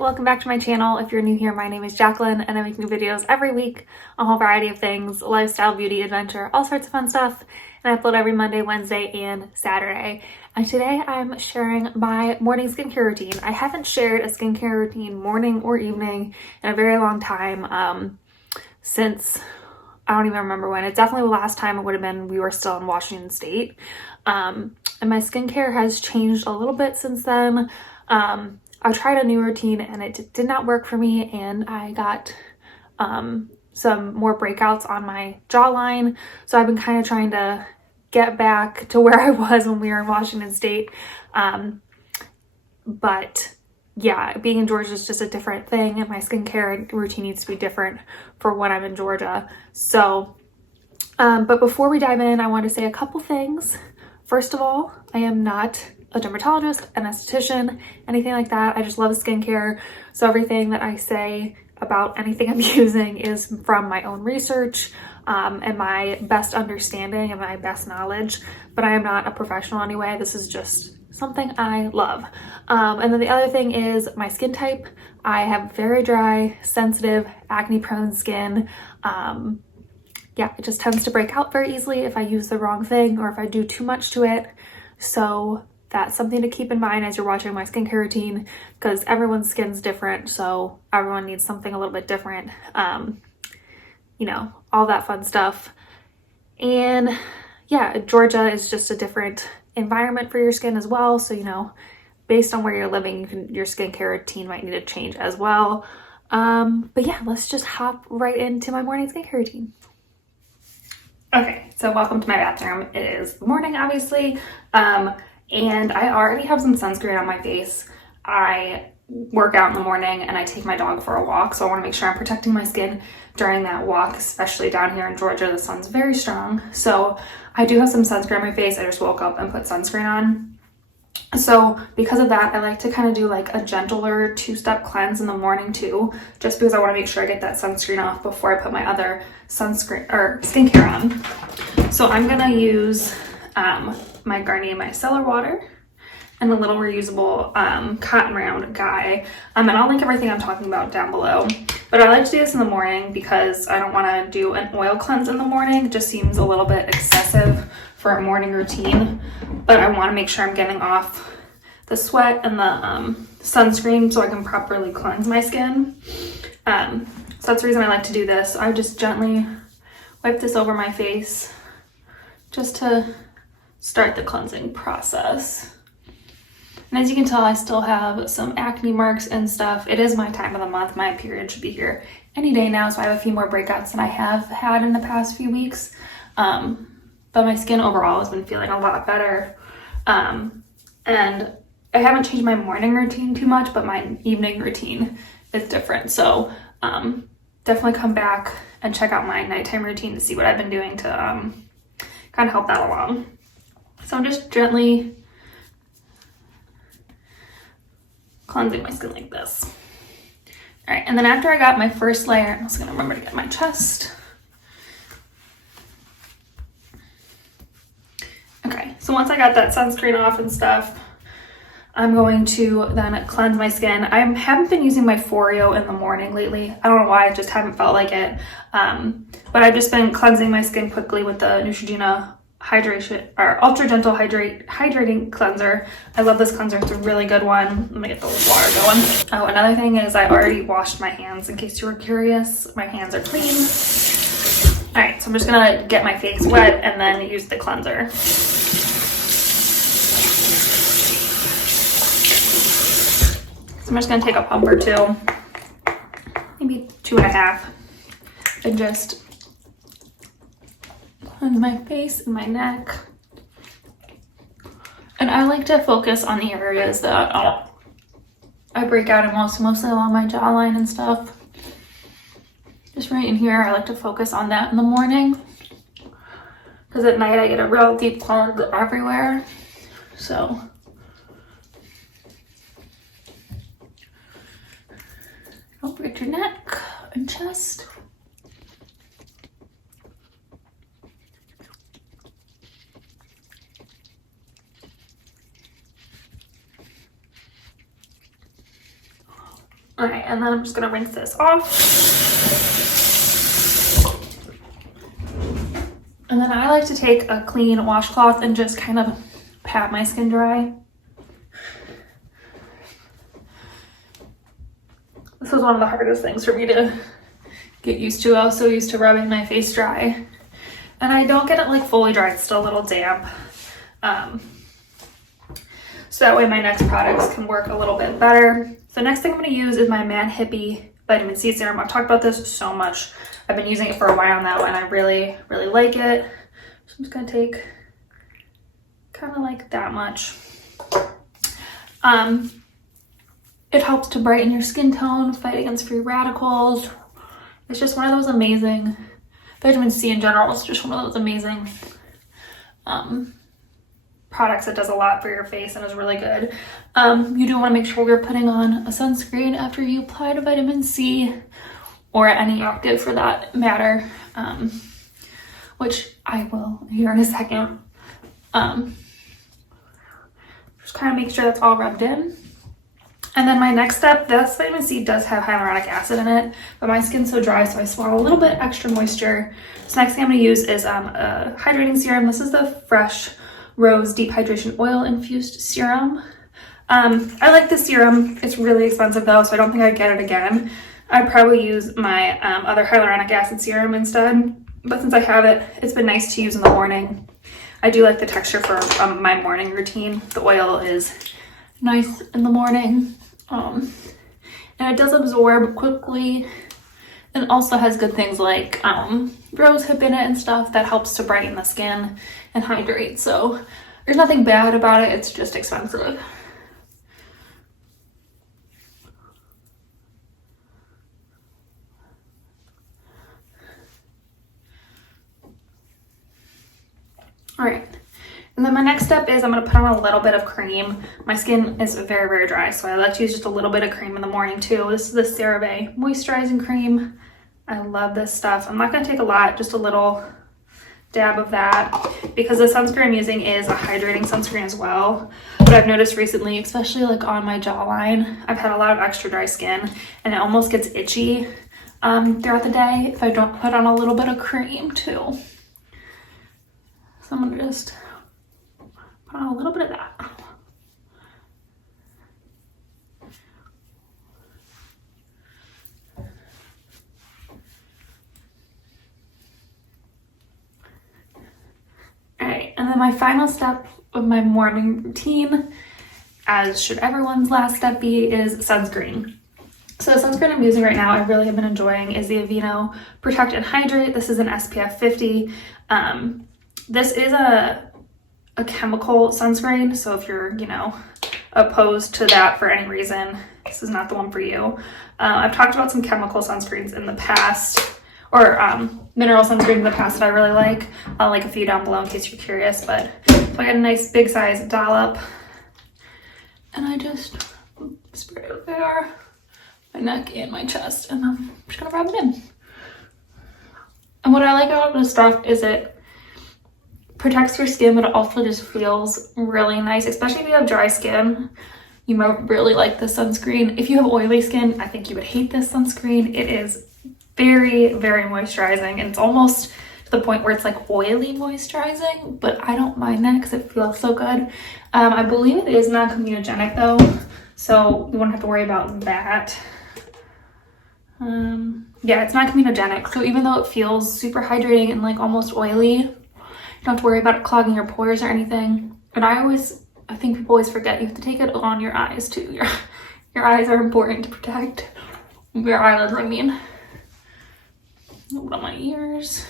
welcome back to my channel. If you're new here, my name is Jacqueline and I make new videos every week, a whole variety of things, lifestyle, beauty, adventure, all sorts of fun stuff. And I upload every Monday, Wednesday, and Saturday. And today I'm sharing my morning skincare routine. I haven't shared a skincare routine morning or evening in a very long time, since I don't even remember when. It's definitely the last time it would have been we were still in Washington State. And my skincare has changed a little bit since then. I tried a new routine and it did not work for me, and I got some more breakouts on my jawline. So I've been kind of trying to get back to where I was when we were in Washington State. But yeah, being in Georgia is just a different thing, and my skincare routine needs to be different for when I'm in Georgia. So, but before we dive in, I want to say a couple things. First of all, I am not a dermatologist, an esthetician, anything like that. I just love skincare. So everything that I say about anything I'm using is from my own research and my best understanding and my best knowledge. But I am not a professional anyway. This is just something I love. And then the other thing is my skin type. I have very dry, sensitive, acne-prone skin. Yeah, it just tends to break out very easily if I use the wrong thing or if I do too much to it. So that's something to keep in mind as you're watching my skincare routine, because everyone's skin's different. So everyone needs something a little bit different. You know, all that fun stuff. And yeah, Georgia is just a different environment for your skin as well. So, you know, based on where you're living, your skincare routine might need to change as well. But yeah, let's just hop right into my morning skincare routine. Okay, so welcome to my bathroom. It is the morning, obviously, and I already have some sunscreen on my face. I work out in the morning and I take my dog for a walk, so I want to make sure I'm protecting my skin during that walk, especially down here in Georgia. The sun's very strong, so I do have some sunscreen on my face. I just woke up and put sunscreen on. So because of that, I like to kind of do like a gentler two-step cleanse in the morning too, just because I want to make sure I get that sunscreen off before I put my other sunscreen or skincare on. So I'm gonna use my Garnier micellar water and a little reusable cotton round guy. And I'll link everything I'm talking about down below. But I like to do this in the morning because I don't want to do an oil cleanse in the morning. It just seems a little bit excessive for a morning routine. But I want to make sure I'm getting off the sweat and the sunscreen so I can properly cleanse my skin. So that's the reason I like to do this. I just gently wipe this over my face just to start the cleansing process. And as you can tell, I still have some acne marks and stuff. It is my time of the month. My period should be here any day now, so I have a few more breakouts than I have had in the past few weeks. But my skin overall has been feeling a lot better. And I haven't changed my morning routine too much, but my evening routine is different. So definitely come back and check out my nighttime routine to see what I've been doing to kind of help that along. So I'm just gently cleansing my skin like this. All right, and then after I got my first layer, I'm also gonna remember to get my chest. Okay, so once I got that sunscreen off and stuff, I'm going to then cleanse my skin. I haven't been using my Foreo in the morning lately. I don't know why, I just haven't felt like it. But I've just been cleansing my skin quickly with the Neutrogena hydration or ultra gentle hydrating cleanser. I love this cleanser. It's a really good one. Let me get the water going. Oh, another thing is I already washed my hands, in case you were curious. My hands are clean. All right, so I'm just gonna get my face wet and then use the cleanser. So I'm just gonna take a pump or two, maybe 2.5, and just cleanse my face and my neck. And I like to focus on the areas that I break out in mostly along my jawline and stuff. Just right in here, I like to focus on that in the morning, because at night I get a real deep cleanse everywhere. So don't forget your neck and chest. All right, and then I'm just gonna rinse this off. And then I like to take a clean washcloth and just kind of pat my skin dry. This was one of the hardest things for me to get used to. I was so used to rubbing my face dry. And I don't get it like fully dry, it's still a little damp. So that way my next products can work a little bit better. So next thing I'm gonna use is my Man Hippie Vitamin C Serum. I've talked about this so much. I've been using it for a while now and I really, really like it. So I'm just gonna take kind of like that much. It helps to brighten your skin tone, fight against free radicals. It's just one of those amazing, vitamin C in general is just one of those amazing products that does a lot for your face and is really good. You do want to make sure you're putting on a sunscreen after you apply to vitamin C or any active for that matter, which I will here in a second. Just kind of make sure that's all rubbed in. And then my next step, this vitamin C does have hyaluronic acid in it, but my skin's so dry, so I swallow a little bit extra moisture. So next thing I'm gonna use is a hydrating serum. This is the Fresh Rose Deep Hydration Oil Infused Serum. I like this serum. It's really expensive though, so I don't think I'd get it again. I'd probably use my other hyaluronic acid serum instead, but since I have it, it's been nice to use in the morning. I do like the texture for my morning routine. The oil is nice in the morning. And it does absorb quickly and also has good things like rose hip in it and stuff that helps to brighten the skin and hydrate. So there's nothing bad about it, it's just expensive. All right. And then my next step is I'm going to put on a little bit of cream. My skin is very, very dry, so I like to use just a little bit of cream in the morning too. This is the CeraVe moisturizing cream. I love this stuff. I'm not going to take a lot, just a little dab of that, because the sunscreen I'm using is a hydrating sunscreen as well. But I've noticed recently, especially like on my jawline, I've had a lot of extra dry skin and it almost gets itchy throughout the day if I don't put on a little bit of cream too. So I'm going to just put on a little bit of that. All right, and then my final step of my morning routine, as should everyone's last step be, is sunscreen. So the sunscreen I'm using right now, I really have been enjoying, is the Aveeno Protect and Hydrate. This is an SPF 50. This is a chemical sunscreen, so if you're, you know, opposed to that for any reason, this is not the one for you. I've talked about some chemical sunscreens in the past, or mineral sunscreen in the past that I really like. I'll link a few down below in case you're curious, but so I got a nice big size dollop, and I just spray it there, my neck and my chest, and I'm just gonna rub it in. And what I like about this stuff is it protects your skin, but it also just feels really nice, especially if you have dry skin. You might really like this sunscreen. If you have oily skin, I think you would hate this sunscreen. It is very, very moisturizing, and it's almost to the point where it's like oily moisturizing, but I don't mind that because it feels so good. I believe it is non-comedogenic though, so you won't have to worry about that. Yeah, it's not comedogenic, so even though it feels super hydrating and like almost oily, you don't have to worry about it clogging your pores or anything. And I think people always forget you have to take it on your eyes too. Your eyes are important to protect. Your eyelids, I mean. A little bit on my ears.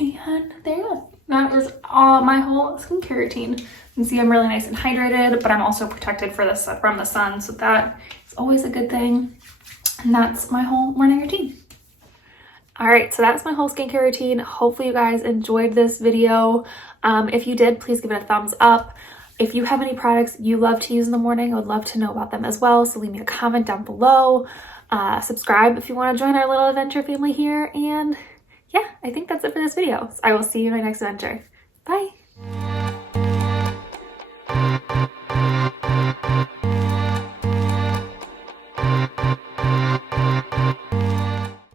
And there you go. That is all my whole skincare routine. You can see I'm really nice and hydrated, but I'm also protected from the sun, so that is always a good thing. And that's my whole morning routine. All right, so that's my whole skincare routine. Hopefully you guys enjoyed this video. If you did, please give it a thumbs up. If you have any products you love to use in the morning, I would love to know about them as well. So leave me a comment down below. Subscribe if you want to join our little adventure family here. And yeah, I think that's it for this video. So I will see you in my next adventure. Bye.